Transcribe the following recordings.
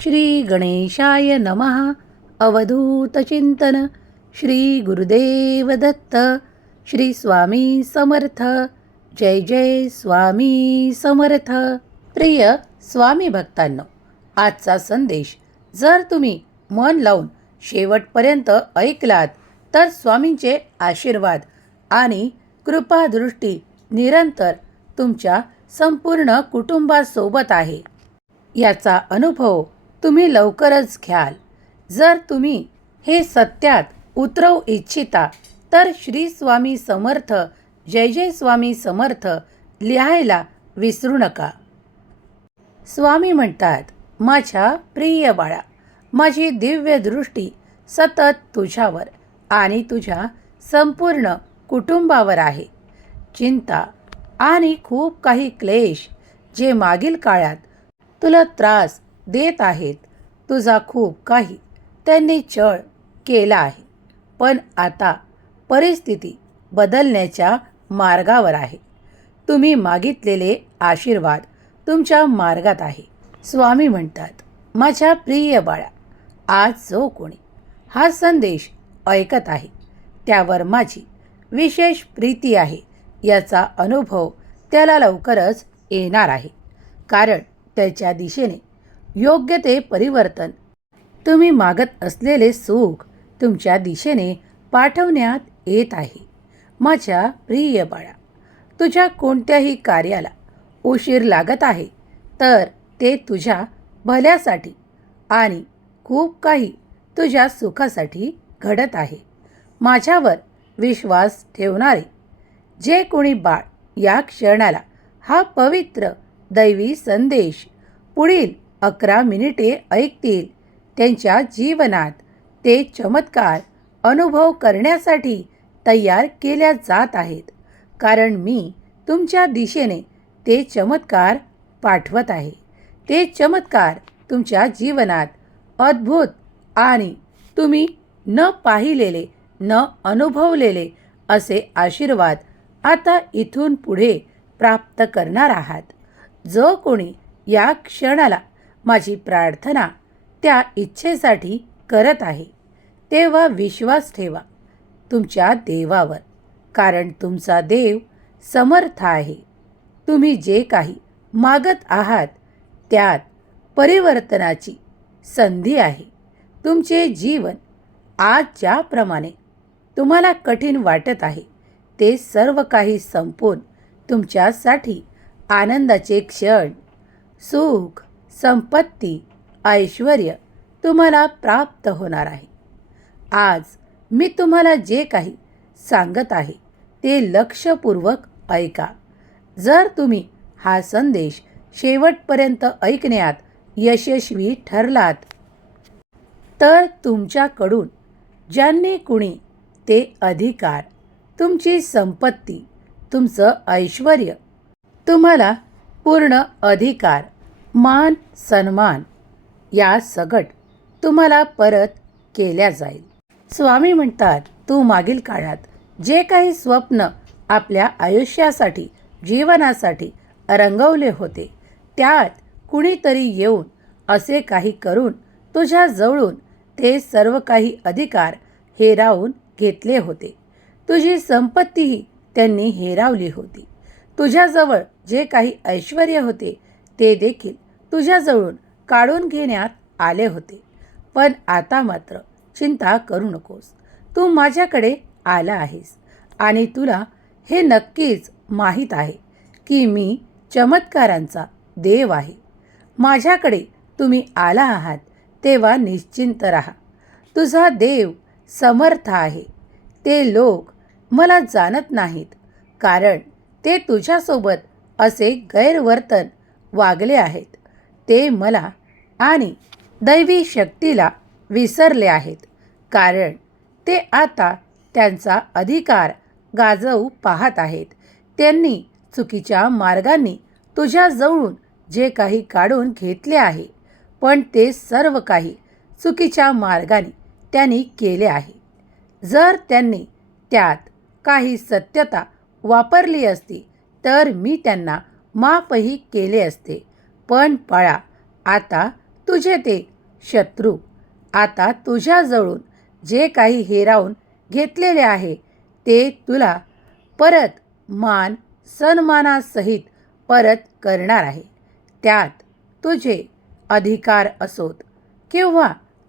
श्री गणेशाय नमः अवधूतचिंतन श्री गुरुदेव दत्त. श्री स्वामी समर्थ. जय जय स्वामी समर्थ. प्रिय स्वामी भक्तांनो आजचा संदेश जर तुम्ही मन लावून शेवटपर्यंत ऐकलात तर स्वामींचे आशीर्वाद आणि कृपादृष्टी निरंतर तुमच्या संपूर्ण कुटुंबासोबत आहे. याचा अनुभव तुम्ही लवकरच घ्याल. जर तुम्ही हे सत्यात उतरवू इच्छिता तर श्री स्वामी समर्थ जय जय स्वामी समर्थ लिहायला विसरू नका. स्वामी म्हणतात माझ्या प्रिय बाळा माझी दिव्य दृष्टी सतत तुझ्यावर आणि तुझ्या संपूर्ण कुटुंबावर आहे. चिंता आणि खूप काही क्लेश जे मागील काळात तुला त्रास देत आहेत. तुझा खूप काही त्यांनी छळ केला आहे. पण आता परिस्थिती बदलण्याच्या मार्गावर आहे. तुम्ही मागितलेले आशीर्वाद तुमच्या मार्गात आहे. स्वामी म्हणतात माझ्या प्रिय बाळा आज जो कोणी हा संदेश ऐकत आहे त्यावर माझी विशेष प्रीती आहे. याचा अनुभव त्याला लवकरच येणार आहे. कारण त्याच्या दिशेने योग्य ते परिवर्तन. तुम्ही मागत असलेले सुख तुमच्या दिशेने पाठवण्यात येत आहे. माझ्या प्रिय बाळा तुझ्या कोणत्याही कार्याला उशीर लागत आहे तर ते तुझ्या भल्यासाठी आणि खूप काही तुझ्या सुखासाठी घडत आहे. माझ्यावर विश्वास ठेवणारे जे कोणी बाळ या क्षणाला हा पवित्र दैवी संदेश पुढील अकरा मिनिटे ऐकतील. त्यांच्या जीवनात ते चमत्कार अनुभव करण्यासाठी तयार केल्या जात आहेत. कारण मी तुमच्या दिशेने ते चमत्कार पाठवत आहे. ते चमत्कार तुमच्या जीवनात अद्भुत आणि तुम्ही न पाहिलेले न अनुभवलेले असे आशीर्वाद आता इथून पुढे प्राप्त करणार आहात. जो कोणी या क्षणाला माझी प्रार्थना त्या इच्छेसाठी करत आहे. तेव्हा विश्वास ठेवा. तुमच्या देवावर. कारण तुमचा देव समर्थ आहे. तुम्ही जे काही मागत आहात त्यात परिवर्तनाची संधी आहे. तुमचे जीवन आज ज्याप्रमाणे तुम्हाला कठीण वाटत आहे. ते सर्व काही संपून तुमच्यासाठी आनंदाचे क्षण सुख संपत्ती ऐश्वर तुम्हाला प्राप्त होणार आहे. आज मी तुम्हाला जे काही सांगत आहे ते लक्षपूर्वक ऐका. जर तुम्ही हा संदेश शेवटपर्यंत ऐकण्यात यशस्वी ठरलात तर तुमच्याकडून ज्यांनी कुणी ते अधिकार तुमची संपत्ती तुमचं ऐश्वर तुम्हाला पूर्ण अधिकार मान सन्मान या सगट तुम्हाला परत केल्या जाईल. स्वामी म्हणतात तू मागील काळात जे काही स्वप्न आपल्या आयुष्यासाठी जीवनासाठी रंगवले होते त्यात कुणीतरी येऊन असे काही करून तुझ्या जवळून ते सर्व काही अधिकार हेरावून घेतले होते. तुझी संपत्तीही त्यांनी हेरावली होती. तुझ्याजवळ जे काही ऐश्वर होते ते देखील तुझ्याजवळून काढून घेण्यात आले होते. पण आता मात्र चिंता करू नकोस. तू माझ्याकडे आला आहेस आणि तुला हे नक्कीच माहीत आहे की मी चमत्कारांचा देव आहे. माझ्याकडे तुम्ही आला आहात तेव्हा निश्चिंत राहा. तुझा देव समर्थ आहे. ते लोक मला जाणत नाहीत कारण ते तुझ्यासोबत असे गैरवर्तन वागले आहेत. ते मला आणि दैवी शक्तीला विसरले आहेत. कारण ते आता त्यांचा अधिकार गाजवू पाहत आहेत. त्यांनी चुकीच्या मार्गांनी तुझ्याजवळून जे काही काढून घेतले आहे पण ते सर्व काही चुकीच्या मार्गाने त्यांनी केले आहे. जर त्यांनी त्यात काही सत्यता वापरली असती तर मी त्यांना माफही केले असते. पण पळा. आता तुझे ते शत्रू. आता तुझ्याजवळून जे काही हेरावून घेतलेले आहे ते तुला परत मान सन्मानासहित परत करणार आहे. त्यात तुझे अधिकार असोत किंवा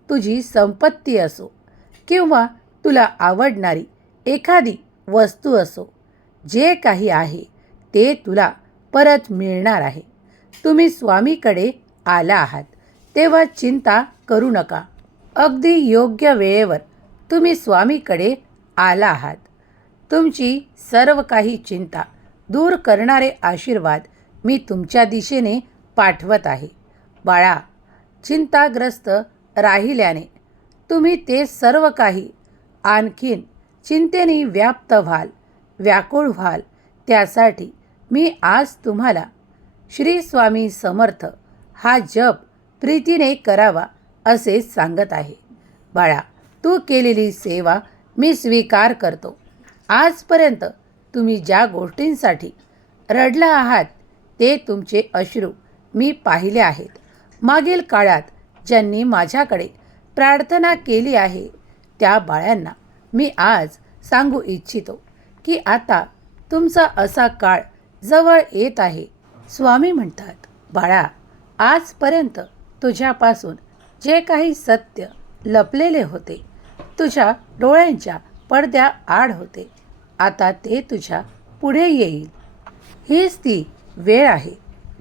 तुझी संपत्ती असो किंवा तुला आवडणारी एखादी वस्तू असो जे काही आहे ते तुला परत मिळणार आहे. तुम्ही स्वामीकडे आला आहात तेव्हा चिंता करू नका. अगदी योग्य वेळेवर तुम्ही स्वामीकडे आला आहात. तुमची सर्व काही चिंता दूर करणारे आशीर्वाद मी तुमच्या दिशेने पाठवत आहे. बाळा चिंताग्रस्त राहिल्याने तुम्ही ते सर्व काही आणखीन चिंतेने व्याप्त व्हाल व्याकुळ व्हाल. त्यासाठी मी आज तुम्हाला श्री स्वामी समर्थ हा जप प्रीतीने करावा असे सांगत आहे. बाळा तू केलेली सेवा मी स्वीकार करतो. आजपर्यंत तुम्ही ज्या गोष्टींसाठी रडला आहात ते तुमचे अश्रू मी पाहिले आहेत. मागील काळात ज्यांनी माझ्याकडे प्रार्थना केली आहे त्या बाळ्यांना मी आज सांगू इच्छितो की आता तुमचा असा काळ जवळ येत आहे स्वामी म्हणतात बाळा आजपर्यंत तुझ्यापासून जे काही सत्य लपलेले होते तुझ्या डोळ्यांच्या पडद्या आड होते आता ते तुझ्या पुढे येईल. हीच ती वेळ आहे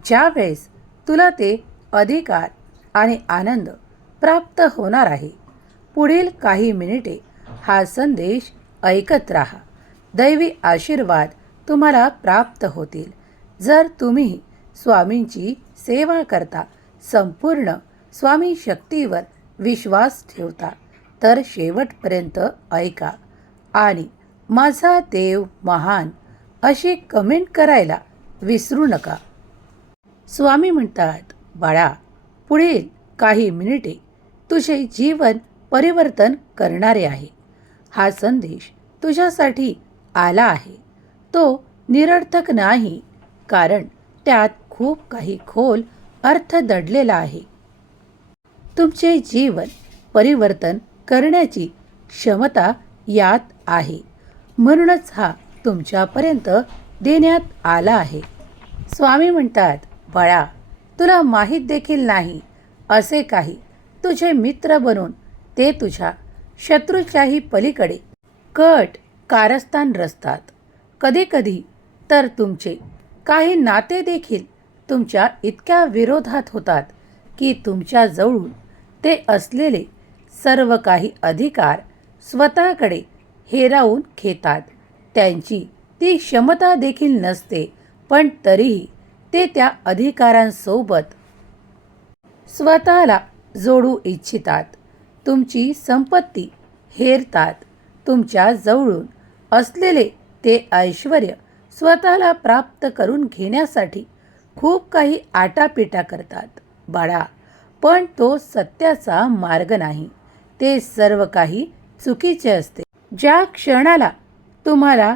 ज्यावेळेस तुला ते अधिकार आणि आनंद प्राप्त होणार आहे. पुढील काही मिनिटे हा संदेश ऐकत राहा. दैवी आशीर्वाद तुम्हाला प्राप्त होतील. जर तुम्ही स्वामींची सेवा करता संपूर्ण स्वामी शक्तीवर विश्वास ठेवता तर शेवटपर्यंत ऐका. आणि माझा देव महान अशी कमेंट करायला विसरू नका. स्वामी म्हणतात बाळा पुढील काही मिनिटे तुझे जीवन परिवर्तन करणारे आहे. हा संदेश तुझ्यासाठी आला आहे. तो निरर्थक नाही कारण त्यात खूप काही खोल अर्थ दडलेला आहे. तुमचे जीवन परिवर्तन करण्याची क्षमता यात आहे. म्हणूनच हा तुमच्यापर्यंत देण्यात आला आहे. स्वामी म्हणतात बाळा तुला माहीत देखील नाही असे काही तुझे मित्र बनून ते तुझ्या शत्रूच्याही पलीकडे कट कारस्थान रचतात कधीकधी तर तुमचे काही नाते देखील तुमच्या इतक्या विरोधात होतात की तुमच्याजवळून ते असलेले सर्व काही अधिकार स्वतःकडे हेरावून घेतात. त्यांची ती क्षमता देखील नसते पण तरीही ते त्या अधिकारांसोबत स्वतःला जोडू इच्छितात. तुमची संपत्ती हेरतात. तुमच्या जवळून असलेले ते ऐश्वर स्वतःला प्राप्त करून घेण्यासाठी खूप काही आटापिटा करतात. बाळा पण तो सत्याचा मार्ग नाही. ते सर्व काही चुकीचे असते. ज्या क्षणाला तुम्हाला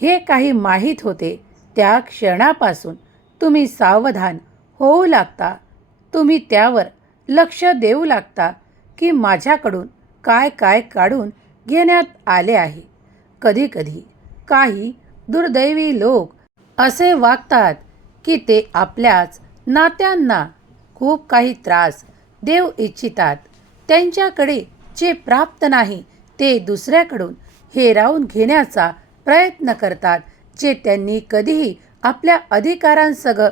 हे काही माहीत होते त्या क्षणापासून तुम्ही सावधान होऊ लागता. तुम्ही त्यावर लक्ष देऊ लागता की माझ्याकडून काय काय काढून घेण्यात आले आहे. कधीकधी काही दुर्दैवी लोक असे वागतात की ते आपल्याच नात्यांना खूप काही त्रास देऊ इच्छितात. त्यांच्याकडे जे प्राप्त नाही ते दुसऱ्याकडून हेरावून घेण्याचा प्रयत्न करतात जे त्यांनी कधीही आपल्या अधिकारांसह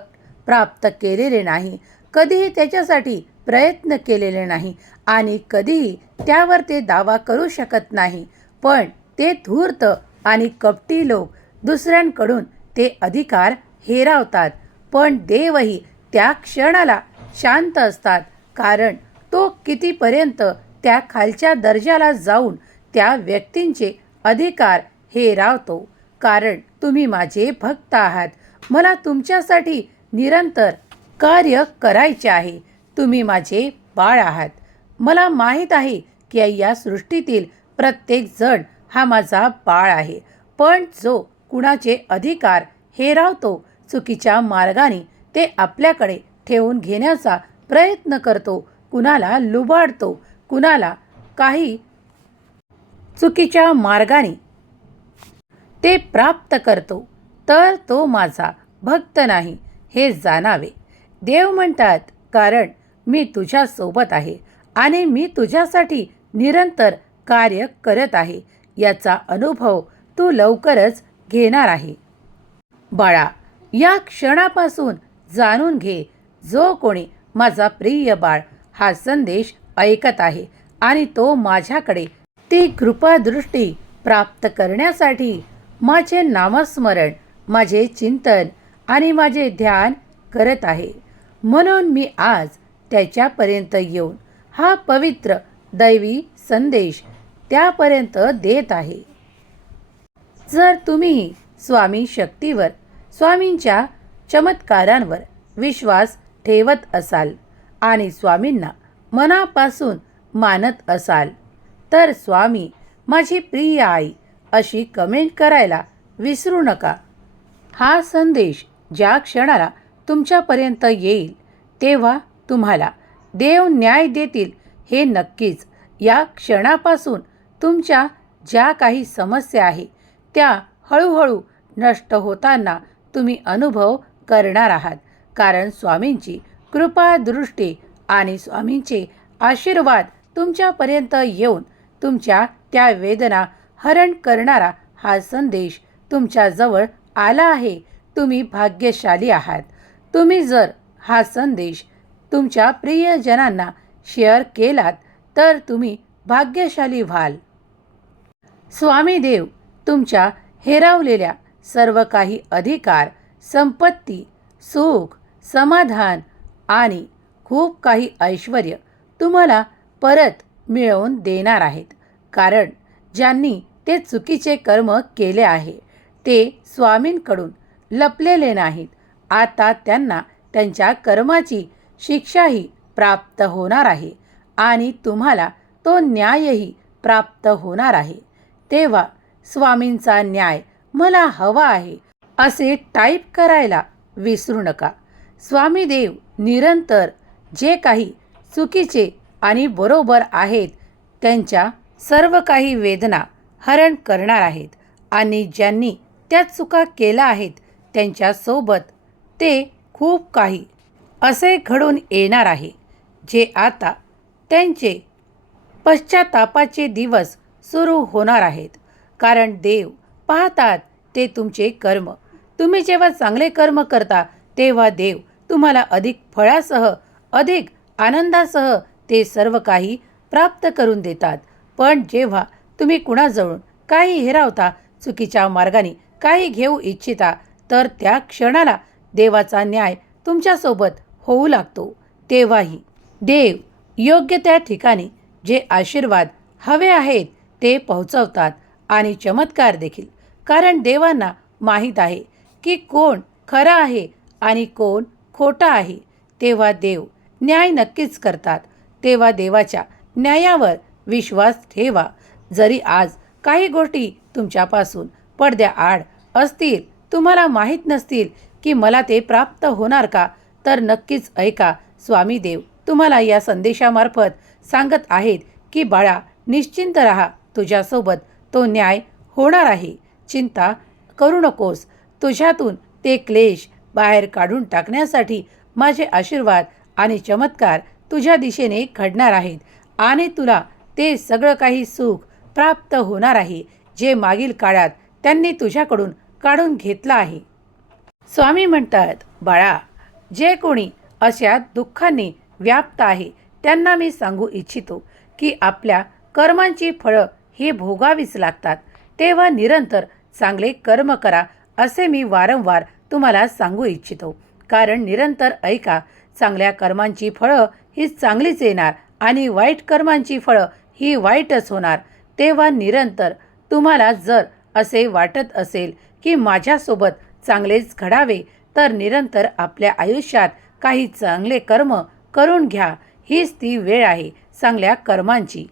प्राप्त केलेले नाही कधीही त्याच्यासाठी प्रयत्न केलेले नाही आणि कधीही त्यावर ते दावा करू शकत नाही. पण ते धूर्त आणि कपटी लोक दुसऱ्यांकडून ते अधिकार हेरावतात पण देवही त्या क्षणाला शांत असतात कारण तो कितीपर्यंत त्या खालच्या दर्जाला जाऊन त्या व्यक्तींचे अधिकार हेरावतो. कारण तुम्ही माझे भक्त आहात. मला तुमच्यासाठी निरंतर कार्य करायचे आहे. तुम्ही माझे बाळ आहात. मला माहीत आहे की या सृष्टीतील प्रत्येक जण हा माझा बाळ आहे. पण जो कुणाचे अधिकार हेरावतो चुकीच्या मार्गाने ते आपल्याकडे ठेवून घेण्याचा प्रयत्न करतो कुणाला लुबाडतो कुणाला काही चुकीच्या मार्गाने ते प्राप्त करतो तर तो माझा भक्त नाही हे जाणावे. देव म्हणतात कारण मी तुझ्यासोबत आहे आणि मी तुझ्यासाठी निरंतर कार्य करत आहे. याचा अनुभव तू लवकरच घेणार आहे. बाळा या क्षणापासून जाणून घे जो कोणी माझा प्रिय बाळ हा संदेश ऐकत आहे आणि तो माझ्याकडे ती कृपादृष्टी प्राप्त करण्यासाठी माझे नामस्मरण माझे चिंतन आणि माझे ध्यान करत आहे. म्हणून मी आज त्याच्यापर्यंत येऊन हा पवित्र दैवी संदेश त्यापर्यंत देत आहे. जर तुम्ही स्वामी शक्तीवर स्वामींच्या चमत्कारांवर विश्वास ठेवत असाल आणि स्वामींना मनापासून मानत असाल तर स्वामी माझी प्रिय आई अशी कमेंट करायला विसरू नका. हा संदेश ज्या क्षणाला तुमच्यापर्यंत येईल तेव्हा तुम्हाला देव न्याय देतील हे नक्कीच. या क्षणापासून तुमच्या ज्या काही समस्या आहे त्या हळूहळू नष्ट होताना तुम्ही अनुभव करणार आहात. कारण स्वामींची कृपादृष्टी आणि स्वामींचे आशीर्वाद तुमच्यापर्यंत येऊन तुमच्या त्या वेदना हरण करणारा हा संदेश तुमच्याजवळ आला आहे. तुम्ही भाग्यशाली आहात. तुम्ही जर हा संदेश तुमच्या प्रियजनांना शेअर केलात तर तुम्ही भाग्यशाली व्हाल. स्वामी देव तुमच्या हेरावलेल्या सर्व काही अधिकार संपत्ती सुख समाधान आणि खूप काही ऐश्वर तुम्हाला परत मिळवून देणार आहेत. कारण ज्यांनी ते चुकीचे कर्म केले आहे ते स्वामींकडून लपलेले नाहीत. आता त्यांना त्यांच्या कर्माची शिक्षाही प्राप्त होणार आहे आणि तुम्हाला तो न्यायही प्राप्त होणार आहे. तेव्हा स्वामींचा न्याय मला हवा आहे असे टाईप करायला विसरू नका. स्वामी देव निरंतर जे काही चुकीचे आणि बरोबर आहेत त्यांच्या सर्व काही वेदना हरण करणार आहेत आणि ज्यांनी त्या चुका केल्या आहेत त्यांच्यासोबत ते खूप काही असे घडून येणार आहे जे आता त्यांचे पश्चातापाचे दिवस सुरू होणार आहेत. कारण देव पाहतात ते तुमचे कर्म. तुम्ही जेव्हा चांगले कर्म करता तेव्हा देव तुम्हाला अधिक फळासह अधिक आनंदासह ते सर्व काही प्राप्त करून देतात. पण जेव्हा तुम्ही कुणाजवळून काही हिरावता चुकीच्या मार्गाने काही घेऊ इच्छिता तर त्या क्षणाला देवाचा न्याय तुमच्यासोबत होऊ लागतो. तेव्हाही देव योग्य त्या ठिकाणी जे आशीर्वाद हवे आहेत ते पोहोचवतात. आणि चमत्कार देखील. कारण देवांना माहीत आहे की कोण खरा आहे आणि कोण खोटा आहे. तेव्हा देव न्याय नक्कीच करतात. तेव्हा देवाच्या न्यायावर विश्वास ठेवा. जरी आज काही गोष्टी तुमच्यापासून पडद्याआड असतील तुम्हाला माहीत नसतील की मला ते प्राप्त होणार का तर नक्कीच ऐका. स्वामी देव तुम्हाला या संदेशामार्फत सांगत आहेत की बाळा निश्चिंत रहा. तुझ्यासोबत तो न्याय होणार आहे. चिंता करू नकोस. तुझ्यातून ते क्लेश बाहेर काढून टाकण्यासाठी माझे आशीर्वाद आणि चमत्कार तुझ्या दिशेने घडणार आहेत आणि तुला ते सगळं काही सुख प्राप्त होणार आहे जे मागील काळात त्यांनी तुझ्याकडून काढून घेतलं आहे. स्वामी म्हणतात बाळा जे कोणी अशा दुःखांनी व्याप्त आहे त्यांना मी सांगू इच्छितो की आपल्या कर्मांची फळं ही भोगावीच लागतात. तेव्हा निरंतर चांगले कर्म करा असे मी वारंवार तुम्हाला सांगू इच्छितो. कारण निरंतर ऐका चांगल्या कर्मांची फळं ही चांगलीच येणार आणि वाईट कर्मांची फळं ही वाईटच होणार. तेव्हा निरंतर तुम्हाला जर असे वाटत असेल की माझ्यासोबत चांगलेच घडावे तर निरंतर आपल्या आयुष्यात काही चांगले कर्म करून घ्या. हीच ती वेळ आहे चांगल्या कर्मांची.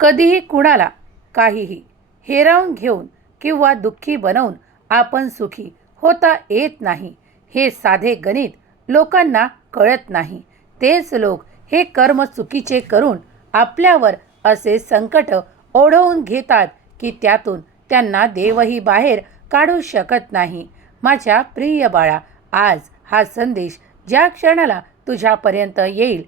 कधीही कुणाला काहीही हेरावून घेऊन किंवा दुःखी बनवून आपण सुखी होता येत नाही. हे साधे गणित लोकांना कळत नाही. तेच लोक हे कर्म चुकीचे करून आपल्यावर असे संकट ओढवून घेतात की त्यातून त्यांना देवही बाहेर काढू शकत नाही. माझ्या प्रिय बाळा आज हा संदेश ज्या क्षणाला तुझ्यापर्यंत येईल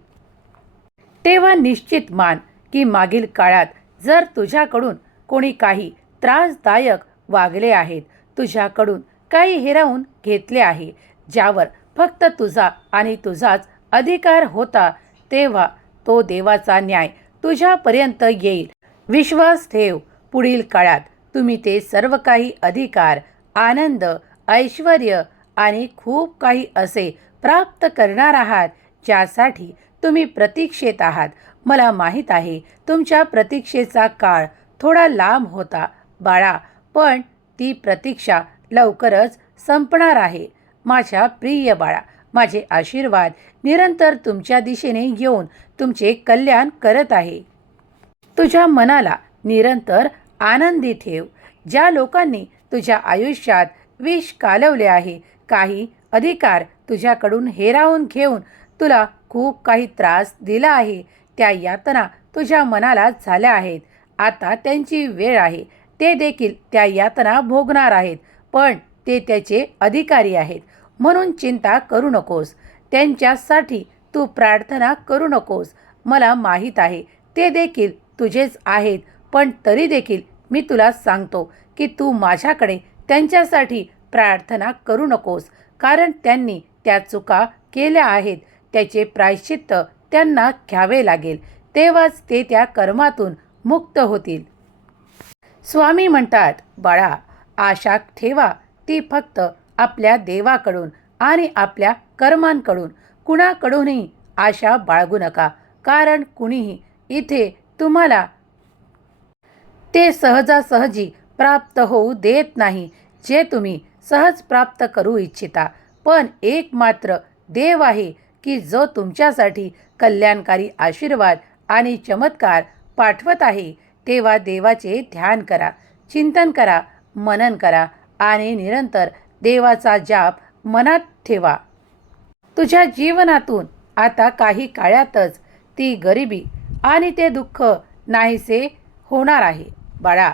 तेव्हा निश्चित मान की मागील काळात जर तुझ्याकडून कोणी काही त्रासदायक वागले आहेत तुझ्याकडून काही हिरावून घेतले आहे ज्यावर फक्त तुझा आणि तुझाच अधिकार होता तेव्हा तो देवाचा न्याय तुझ्यापर्यंत येईल. विश्वास ठेव पुढील काळात तुम्ही ते सर्व काही अधिकार आनंद ऐश्वर आणि खूप काही असे प्राप्त करणार आहात ज्यासाठी तुम्ही प्रतीक्षेत आहात. मला माहीत आहे तुमच्या प्रतीक्षेचा काळ थोडा लांब होता बाळा पण ती प्रतीक्षा लवकरच संपणार आहे. माझ्या प्रिय बाळा माझे आशीर्वाद निरंतर तुमच्या दिशेने येऊन तुमचे कल्याण करत आहे. तुझ्या मनाला निरंतर आनंदी ठेव. ज्या लोकांनी तुझ्या आयुष्यात विष कालवले आहे काही अधिकार तुझ्याकडून हेरावून घेऊन तुला खूप काही त्रास दिला आहे. त्या यातना तुझ्या मनाला झाल्या आहेत. आता त्यांची वेळ आहे. ते देखील त्या यातना भोगणार आहेत. पण ते त्याचे अधिकारी आहेत. म्हणून चिंता करू नकोस. त्यांच्यासाठी तू प्रार्थना करू नकोस. मला माहीत आहे. ते देखील तुझेच आहेत. पण तरी देखील मी तुला सांगतो की तू माझ्याकडे त्यांच्यासाठी प्रार्थना करू नकोस. कारण त्यांनी त्या चुका केल्या आहेत. त्याचे प्रायश्चित्त त्यांना घ्यावे लागेल. तेव्हाच ते त्या कर्मातून मुक्त होतील. स्वामी म्हणतात बाळा आशा ठेवा. ती फक्त आपल्या देवाकडून आणि आपल्या कर्मांकडून. कुणाकडूनही आशा बाळगू नका. कारण कुणीही इथे तुम्हाला ते सहजासहजी प्राप्त होऊ देत नाही जे तुम्ही सहज प्राप्त करू इच्छिता. पण एक मात्र देव आहे की जो तुमच्यासाठी कल्याणकारी आशीर्वाद आणि चमत्कार पाठवत आहे तेव्हा देवाचे ध्यान करा चिंतन करा मनन करा आणि निरंतर देवाचा जाप मनात ठेवा. तुझ्या जीवनातून आता काही काळातच ती गरिबी आणि ते दुःख नाहीसे होणार आहे. बाळा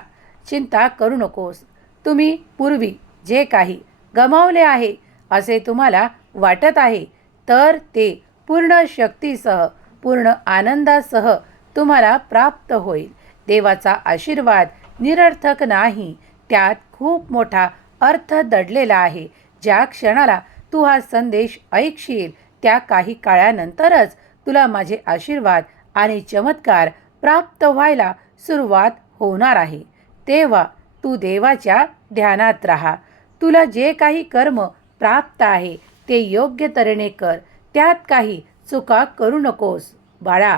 चिंता करू नकोस. तुम्ही पूर्वी जे काही गमावले आहे असे तुम्हाला वाटत आहे तर ते पूर्ण शक्तीसह पूर्ण आनंदासह तुम्हाला प्राप्त होईल. देवाचा आशीर्वाद निरर्थक नाही. त्यात खूप मोठा अर्थ दडलेला आहे. ज्या क्षणाला तू हा संदेश ऐकशील त्या काही काळानंतरच तुला माझे आशीर्वाद आणि चमत्कार प्राप्त व्हायला सुरुवात होणार आहे. तेव्हा तू देवाच्या ध्यानात राहा. तुला जे काही कर्म प्राप्त आहे ते योग्य तऱ्हेने कर. त्यात काही चुका करू नकोस. बाळा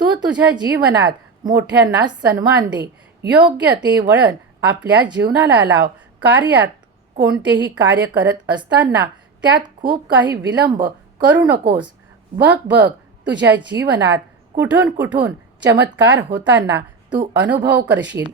तू तुझ्या जीवनात मोठ्यांना सन्मान दे. योग्य ते वळण आपल्या जीवनाला लाव. कार्यात कोणतेही कार्य करत असताना त्यात खूप काही विलंब करू नकोस. बघ बघ तुझ्या जीवनात कुठून कुठून चमत्कार होताना तू अनुभव करशील.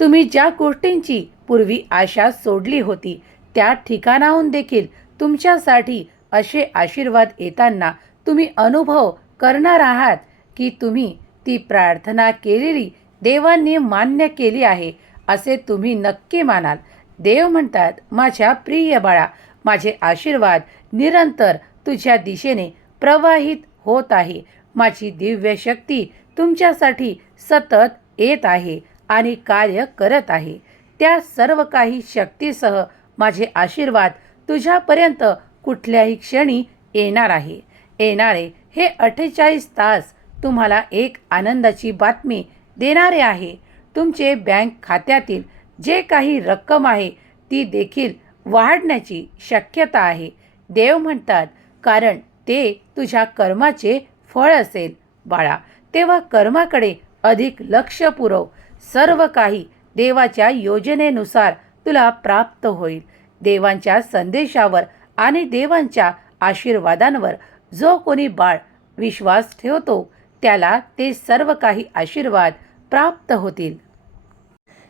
तुम्ही ज्या गोष्टींची पूर्वी आशा सोडली होती त्या ठिकाणाहून देखील तुमच्यासाठी असे आशीर्वाद येताना तुम्ही अनुभव करणार आहात की तुम्ही ती प्रार्थना केलेली देवांनी मान्य केली आहे असे तुम्ही नक्की मानाल. देव म्हणतात माझ्या प्रिय बाळा माझे आशीर्वाद निरंतर तुझ्या दिशेने प्रवाहित होत आहे. माझी दिव्य शक्ती तुमच्यासाठी सतत येत आहे आणि कार्य करत आहे. त्या सर्व काही शक्तीसह माझे आशीर्वाद तुझ्यापर्यंत कुठल्याही क्षणी येणार आहे. येणारे हे अठ्ठेचाळीस तास तुम्हाला एक आनंदाची बातमी देणारे आहे. तुमचे बँक खात्यातील जे काही रक्कम आहे ती देखील वाढण्याची शक्यता आहे. देव म्हणतात कारण ते तुझ्या कर्माचे फळ असेल बाळा. तेव्हा कर्माकडे अधिक लक्ष पुरव. सर्व काही देवाच्या योजनेनुसार तुला प्राप्त होईल. देवांच्या संदेशावर आणि देवांच्या आशीर्वादांवर जो कोणी बाळ विश्वास ठेवतो त्याला ते सर्व काही आशीर्वाद प्राप्त होतील.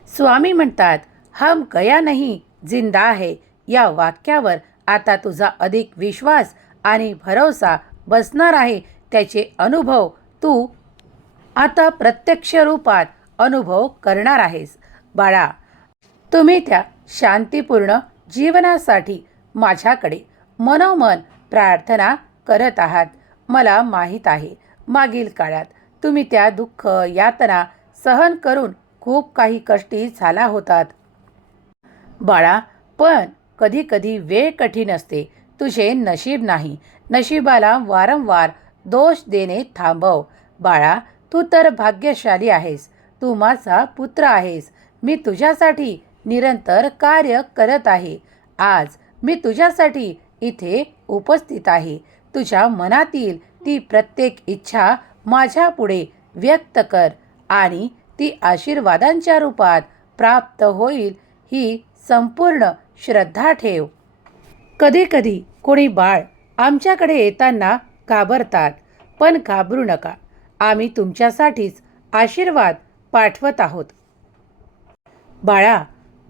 स्वामी म्हणतात हम गया नाही जिंदा आहे या वाक्यावर आता तुझा अधिक विश्वास आणि भरोसा बसणार आहे. त्याचे अनुभव तू आता प्रत्यक्ष रूपात अनुभव करणार आहेस. बाळा तुम्ही त्या शांतीपूर्ण जीवनासाठी माझ्याकडे मनोमन प्रार्थना करत आहात. मला माहीत आहे मागील काळात तुम्ही त्या दुःख यातना सहन करून खूप काही कष्टी झाला होतात. बाळा पण कधी कधी वेळ कठीण असते. तुझे नशीब नाही. नशिबाला वारंवार दोष देणे थांबव. बाळा तू तर भाग्यशाली आहेस. तू माझा पुत्र आहेस. मी तुझ्यासाठी निरंतर कार्य करत आहे. आज मी तुझ्यासाठी इथे उपस्थित आहे. तुझ्या मनातील ती प्रत्येक इच्छा माझ्या पुढे व्यक्त कर आणि ती आशीर्वादांच्या रूपात प्राप्त होईल ही संपूर्ण श्रद्धा ठेव. कधीकधी कोणी बाळ आमच्याकडे येताना घाबरतात पण घाबरू नका. आम्ही तुमच्यासाठीच आशीर्वाद पाठवत आहोत. बाळा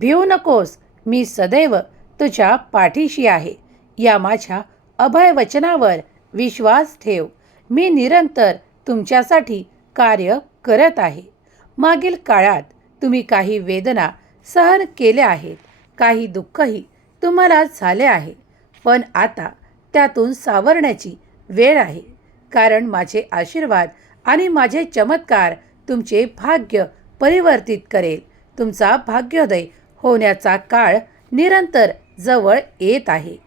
भिवू नकोस. मी सदैव तुझ्या पाठीशी आहे. या माझ्या अभय वचनावर विश्वास ठेव. मी निरंतर तुमच्यासाठी कार्य करत आहे. मागील काळात तुम्ही काही वेदना सहन केल्या आहेत. काही दुःखही तुम्हाला झाले आहे. पण आता त्यातून सावरण्याची वेळ आहे. कारण माझे आशीर्वाद आणि माझे चमत्कार तुमचे भाग्य परिवर्तित करेल. तुमचा भाग्योदय होण्याचा काळ निरंतर जवळ येत आहे.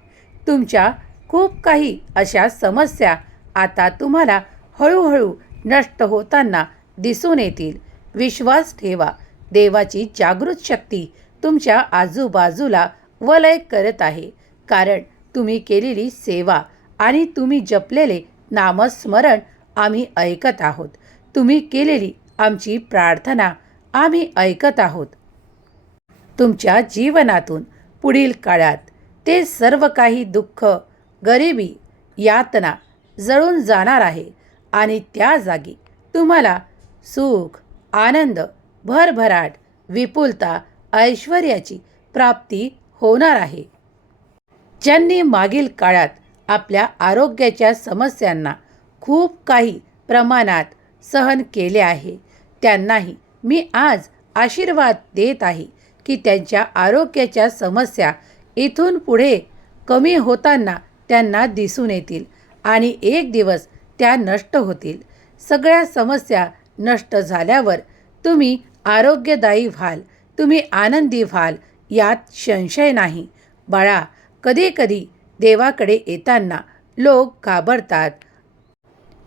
तुमच्या खूप काही अशा समस्या आता तुम्हाला हळूहळू नष्ट होताना दिसून येतील. विश्वास ठेवा. देवाची जागृत शक्ती तुमच्या आजूबाजूला वलय करत आहे. कारण तुम्ही केलेली सेवा आणि तुम्ही जपलेले नामस्मरण आम्ही ऐकत आहोत. तुम्ही केलेली आमची प्रार्थना आम्ही ऐकत आहोत. तुमच्या जीवनातून पुढील काळात ते सर्व काही दुःख गरिबी यातना जळून जाणार आहे आणि त्या जागी तुम्हाला सुख आनंद भरभराट विपुलता ऐश्वर्याची प्राप्ती होणार आहे. ज्यांनी मागील काळात आपल्या आरोग्याच्या समस्यांना खूप काही प्रमाणात सहन केले आहे त्यांनाही मी आज आशीर्वाद देत आहे. की त्यांच्या आरोग्याच्या समस्या इथून पुढे कमी होताना त्यांना दिसून येतील आणि एक दिवस त्या नष्ट होतील. सगळ्या समस्या नष्ट झाल्यावर तुम्ही आरोग्यदायी व्हाल. तुम्ही आनंदी व्हाल यात संशय नाही. बाळा कधीकधी देवाकडे येताना लोक घाबरतात.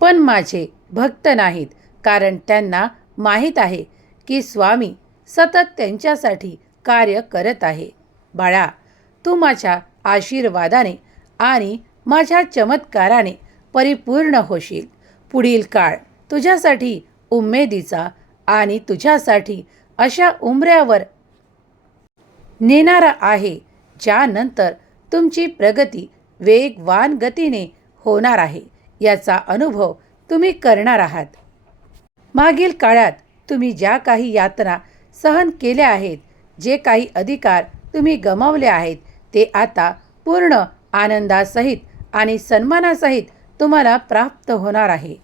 पण माझे भक्त नाहीत कारण त्यांना माहीत आहे की स्वामी सतत त्यांच्यासाठी कार्य करत आहे. बाळा तू माझ्या आशीर्वादाने आणि माझ्या चमत्काराने परिपूर्ण होशील. पुढील काळ तुझ्यासाठी उमेदीचा आणि तुझ्यासाठी अशा उमऱ्यावर नेणारा आहे ज्यानंतर तुमची प्रगती वेगवान गतीने होणार आहे याचा अनुभव तुम्ही करणार आहात. मागील काळात तुम्ही ज्या काही यातना सहन केल्या आहेत जे काही अधिकार तुम्ही गमावले आहेत ते आता पूर्ण आनंदासहित आणि सन्मानासहित तुम्हाला प्राप्त होणार आहे.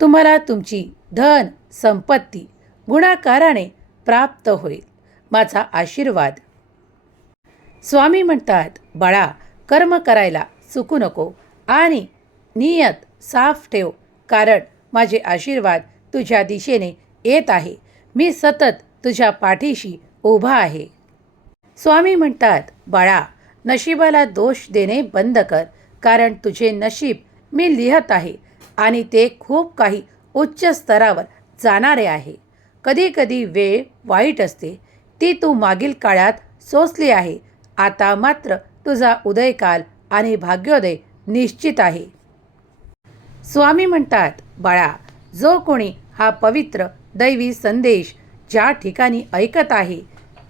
तुम्हाला तुमची धन संपत्ती गुणाकाराने प्राप्त होईल. माझा आशीर्वाद. स्वामी म्हणतात बाळा कर्म करायला चुकू नको आणि नियत साफ ठेव कारण माझे आशीर्वाद तुझ्या दिशेने येत आहे. मी सतत तुझ्या पाठीशी उभा आहे. स्वामी म्हणतात बाळा नशिबाला दोष देणे बंद कर कारण तुझे नशीब मी लिहत आहे आणि ते खूप काही उच्च स्तरावर जाणारे आहे. कधीकधी वेळ वाईट असते. ती तू मागील काळात सोसली आहे. आता मात्र तुझा उदयकाल आणि भाग्योदय निश्चित आहे. स्वामी म्हणतात बाळा जो कोणी हा पवित्र दैवी संदेश ज्या ठिकाणी ऐकत आहे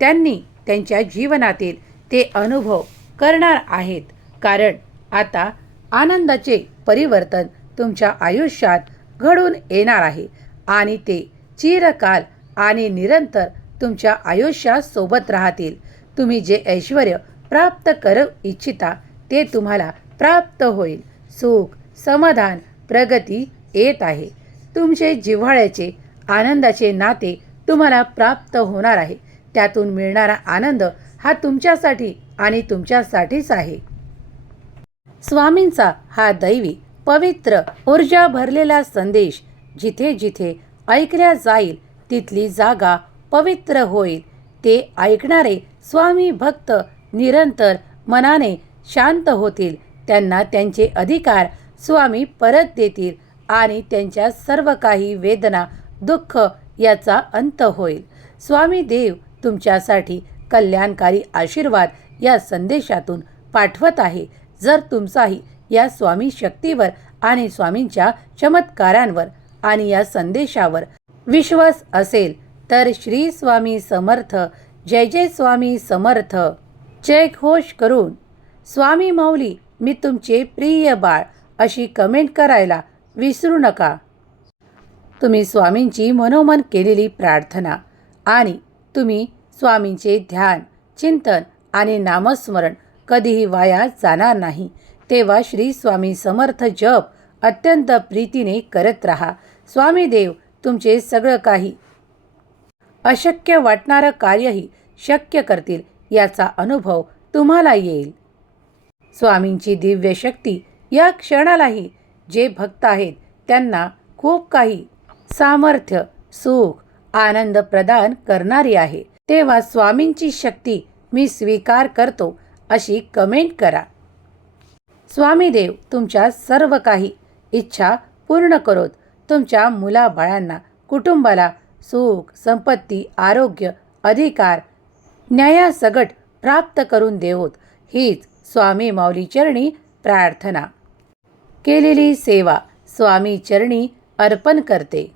त्यांनी त्यांच्या जीवनातील ते अनुभव करणार आहेत. कारण आता आनंदाचे परिवर्तन तुमच्या आयुष्यात घडून येणार आहे आणि ते चिरकाल आणि निरंतर तुमच्या आयुष्यात सोबत राहतील. तुम्ही जे ऐश्वर प्राप्त करू इच्छिता ते तुम्हाला प्राप्त होईल. सुख समाधान प्रगती येत आहे. तुमचे जिव्हाळ्याचे आनंदाचे नाते तुम्हाला प्राप्त होणार आहे. त्यातून मिळणारा आनंद हा तुमच्यासाठी आणि तुमच्यासाठीच आहे. स्वामींचा हा दैवी पवित्र ऊर्जा भरलेला संदेश जिथे जिथे ऐकल्या जाईल तिथली जागा पवित्र होईल. ते ऐकणारे स्वामी भक्त निरंतर मनाने शांत होतील. त्यांना त्यांचे अधिकार स्वामी परत देतील आणि त्यांच्या सर्व काही वेदना दुःख याचा अंत होईल. स्वामी देव तुमच्यासाठी कल्याणकारी आशीर्वाद या संदेशातून पाठवत आहे. जर तुमचाही या स्वामी शक्तीवर आणि स्वामींच्या चमत्कारांवर आणि या संदेशावर विश्वास असेल तर श्री स्वामी समर्थ जय जय स्वामी समर्थ. जय घोष करून स्वामी माऊली मी तुमचे प्रिय बाळ अशी कमेंट करायला विसरू नका. तुम्ही स्वामींची मनोमन केलेली प्रार्थना आणि तुम्ही स्वामींचे ध्यान चिंतन आणि नामस्मरण कधीही वाया जाणार नाही. तेव्हा श्री स्वामी समर्थ जप अत्यंत प्रीतीने करत राहा. स्वामी देव तुमचे सगळं काही अशक्य वाटणारं कार्यही शक्य करतील याचा अनुभव तुम्हाला येईल. स्वामींची दिव्य शक्ती या क्षणालाही जे भक्त आहेत त्यांना खूप काही सामर्थ्य सुख आनंद प्रदान करणारी आहे. तेव्हा स्वामींची शक्ती मी स्वीकार करतो अशी कमेंट करा. स्वामी देव तुमच्या सर्व काही इच्छा पूर्ण करोत. तुमच्या मुलाबाळांना कुटुंबाला सुख संपत्ती आरोग्य अधिकार न्यायासगट प्राप्त करून देवोत. हीच स्वामी माऊली चरणी प्रार्थना. केलेली सेवा स्वामी चरणी अर्पण करते.